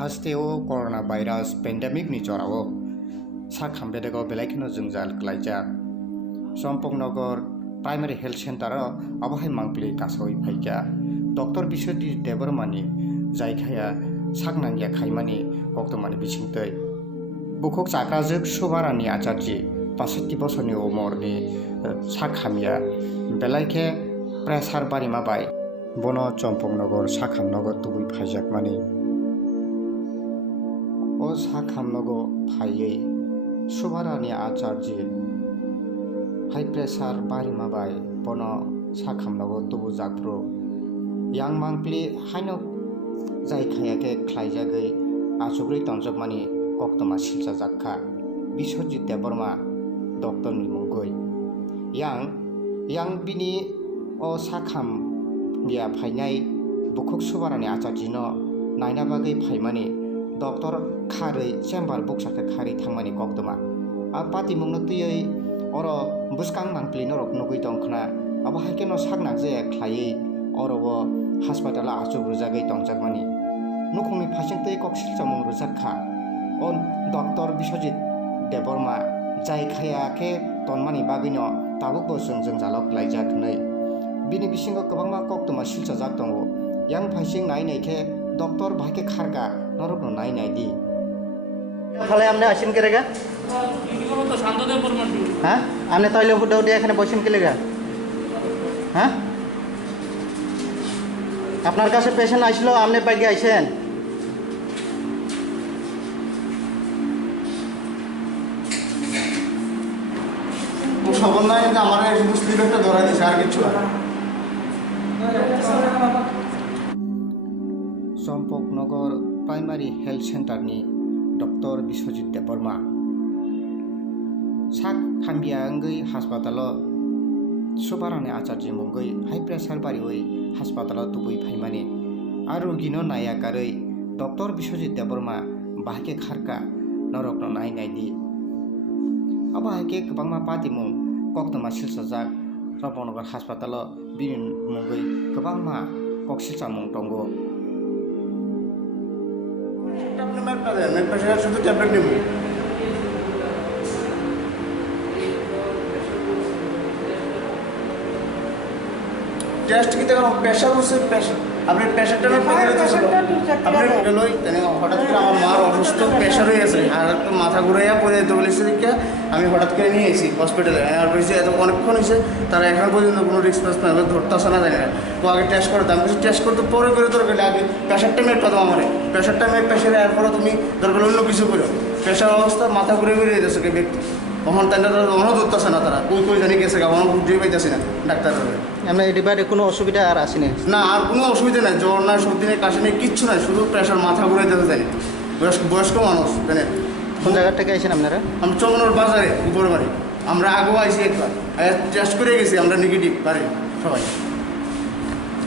हास्टेओ corona virus pandemic नि जराव साखामबेदेगाव बेलायखिनो जोंजाल क्लाइजा Champak Nagar primary health centre अबहाय मांगप्लि कासोय फाइका डॉक्टर बिश्वजित देबरमानि जायखाया साकनांगिया खाइमानि कोक्टमानि बिसिंतै बुखक जाग्राजोग सुबारानि आचार्य 65 बोसोरनि उमरनि साखामिया बेलायखे प्रेसार बारिमा बाय बनो चम्पक नगर साखाम नगर तुबुय फाइजाकमानि ओ साखाम नगर फाइयै सुबारानि आचार्य हाई प्रेसार बारिमा बाय बनो साखाम नगर तुबु जागप्रो yang mangpli haino जायखायाके ख्लाइजागै आसुग्रै तंजकमानि कोक्टमा सिलसा जाखा बिश्वजित देबर्मा डॉक्टर नि मुंगै yang bini o साखाम या फाइनाय बुखक सुबारानि आचार्यनो नायना बागै फाइमानि डॉक्टर खारै चेम्बार बक्साखै खारै थांमानि कोक्टमा आ पाति मुंनो तुयै अरो बुसकां मांप्लिनो रखनो गै दंखना अब हाइकेनो साकनांजे ख्लायै अरबो हास्पाताला आसुग्रुजागै तंजाकमानि नुखुंनि फासिंतै कक्सिलचा मुं रुजाखा अ डॉक्टर बिश्वजित देबर्मा जायखायाके तनमानि बागैनो ताबुकबो जों जालक लाइजाथनै बिनि बिसिंगो गोबांमा कोक्टमा सिलसा जाक दङ yang फाइसिं नायनायखे डॉक्टर भाइके खारगा नरकनो नायनायदि খালে আপনি আসেন কে রেগা হ্যাঁ আপনি তাইলে ফুটাও দিয়ে এখানে বসেন কে লেগা হ্যাঁ আপনার কাছে পেশেন্ট আসলো আপনি বাইকে আইছেন খবর নাই যে আমার শুধু স্লিপটা ধরা দিয়েছে আর কিছু না चम्पक नगर प्राइमारी हेल्थ सेंटरनि डॉक्टर बिश्वजित देबर्मा साक खाम्बिया अंगै हास्पाताल सुबारानि आचार्य मुंगै हाई प्रेसार बारिवै हास्पाताल तुबुय फाइमानि आरोगिनो नायाकारै डॉक्टर बिश्वजित देबर्मा बाहाके खारका नरकनो नायनायदि अब हाके गोबांमा पातिमुं कोक्टमा सिलसाजाक चम्पकनगर हास्पाताल बिनि मुंगै गोबांमा कक्सिलसा मुं दंगो শুধু ট্যাবলেট নেব টেস্ট কি দেখো প্রেসার হচ্ছে আপনি প্রেসারটা আপনি গেলই হঠাৎ করে আমার মার অসুস্থ প্রেসার হয়ে গেছে আর একটু মাথা ঘুরাইয়া পড়ে যেতে বলেছে দিকে আমি হঠাৎ করে নিয়ে এসেছি হসপিটালে আর বলেছি এত অনেকক্ষণ হয়েছে তারা এখন পর্যন্ত কোনো রেসপন্স পায় ধরতে আসে না জানি না তো আগে টেস্ট করতাম কিছু টেস্ট করতে পরে করে দরকার আগে প্রেসারটা মেট পাতাম আমার প্রেসারটা মেট প্রেসারে এরপরে তুমি দরকার অন্য কিছু করো প্রেসার অবস্থা মাথা ঘুরে ঘুরে যেতেছে কে ব্যক্তি তখন তারা অন্য ধরতেছে না তারা কই জানি গেছে আমার বুঝতেই পাইতেছি না ডাক্তাররা আমরা এই ডিবারে কোনো অসুবিধা আর আসেনি না আর কোনো অসুবিধা নাই জ্বর না সর্দি নেই কাশি নেই কিচ্ছু নাই শুধু প্রেশার মাথা ঘুরে যেতে জানি বয়স্ক মানুষ জানেন কোন জায়গা থেকে আইছেন আপনারা আমি চমনোর বাজারে উপরে বাড়ি আমরা আগেও আইসি একবার টেস্ট করে গেছি আমরা নেগেটিভ বাড়ি সবাই